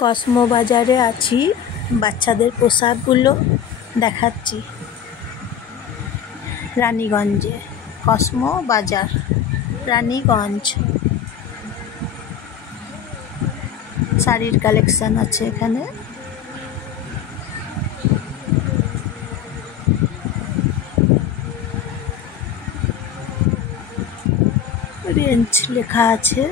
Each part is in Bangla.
কসমো বাজারে আছি, বাচ্চাদের পোশাকগুলো দেখাচ্ছি। রানীগঞ্জে কসমো বাজার, রানীগঞ্জ। শাড়ির কালেকশন আছে এখানে। রেঞ্জ লেখা আছে।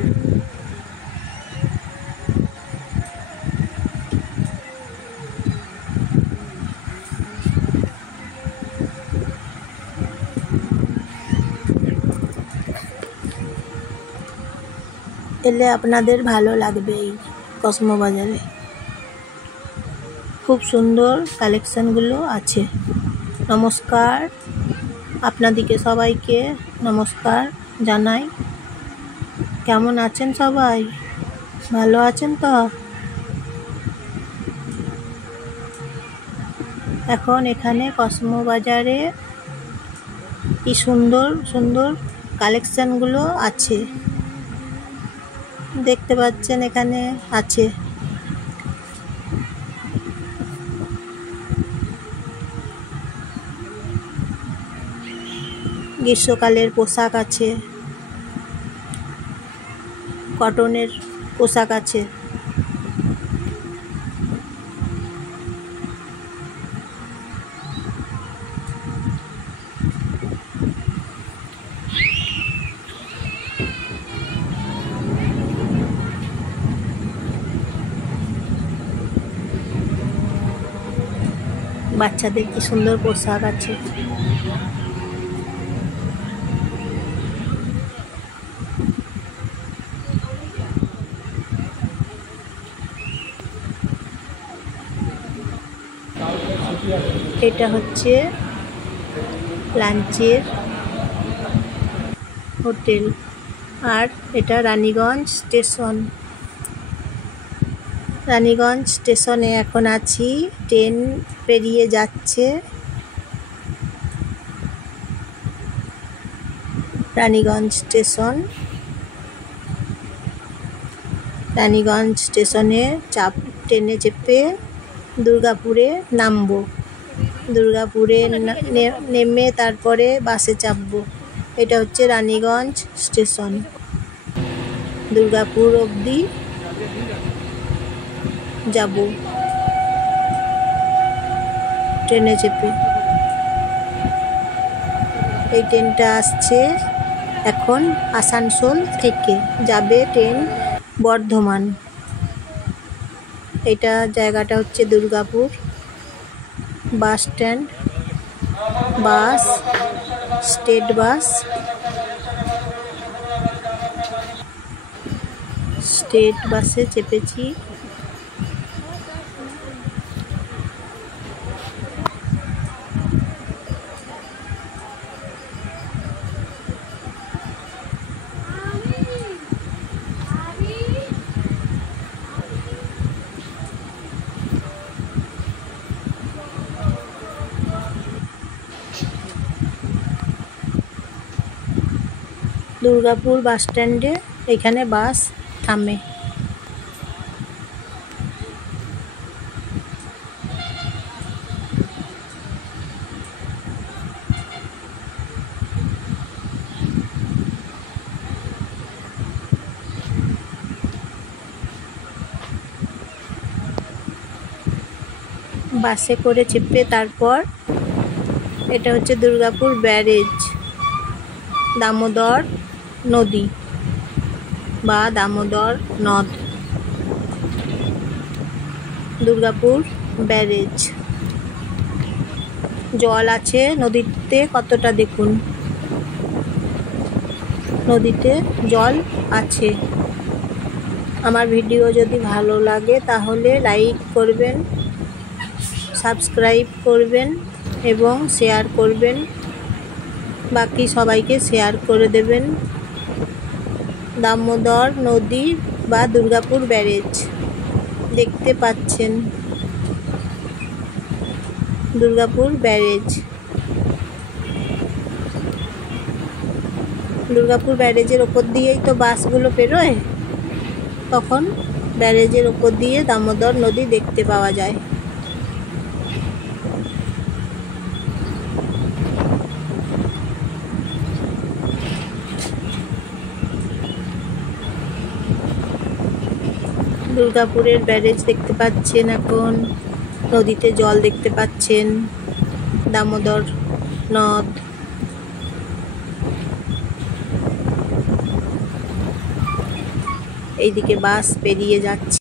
এলে আপনাদের ভালো লাগবে এই কসমো বাজারে। খুব সুন্দর কালেকশনগুলো আছে। নমস্কার, আপনাদেরকে সবাইকে নমস্কার জানাই। কেমন আছেন সবাই? ভালো আছেন তো? এখন এখানে কসমো বাজারে কি সুন্দর সুন্দর কালেকশনগুলো আছে, দেখতে পাচ্ছেন এখানে আছে। গ্রীষ্মকালের পোশাক আছে, কটনের পোশাক আছে। বাচ্চাদের কি সুন্দর পোশাক আছে। এটা হচ্ছে লাঞ্চের হোটেল, আর এটা রানীগঞ্জ স্টেশন। রানীগঞ্জ স্টেশনে এখন আছি, ট্রেন পেরিয়ে যাচ্ছে। রানীগঞ্জ স্টেশন। রানীগঞ্জ স্টেশনে ট্রেনে চেপে দুর্গাপুরে নামবো। দুর্গাপুরে নেমে তারপরে বাসে চাপবো। এটা হচ্ছে রানীগঞ্জ স্টেশন। দুর্গাপুর অবধি যাব ট্রেনে চেপে। এই ট্রেনটা আসছে এখন আসানসোল থেকে, যাবে ট্রেন বর্ধমান। এটা জায়গাটা হচ্ছে দুর্গাপুর বাস স্ট্যান্ড। বাস, স্টেট বাস, স্টেট বাসে চেপেছি। দুর্গাপুর বাস স্ট্যান্ডে এখানে বাস থামে। বাসে করে চেপে তারপর এটা হচ্ছে দুর্গাপুর ব্যারেজ, দামোদর নদী বা দামোদর নদ। দুর্গাপুর ব্যারেজ। জল আছে নদীতে, কতটা দেখুন, নদীতে জল আছে। আমার ভিডিও যদি ভালো লাগে তাহলে লাইক করবেন, সাবস্ক্রাইব করবেন এবং শেয়ার করবেন। বাকি সবাইকে শেয়ার করে দেবেন। দামোদর নদী বা দুর্গাপুর ব্যারেজ দেখতে পাচ্ছেন। দুর্গাপুর ব্যারেজ। দুর্গাপুর ব্যারেজের ওপর দিয়েই তো বাসগুলো পেরোয়, তখন ব্যারেজের ওপর দিয়ে দামোদর নদী দেখতে পাওয়া যায়। দুর্গাপুরের ব্যারেজ দেখতে পাচ্ছেন, এখন নদীতে জল দেখতে পাচ্ছেন, দামোদর নদ। এইদিকে বাস পেরিয়ে যাচ্ছে।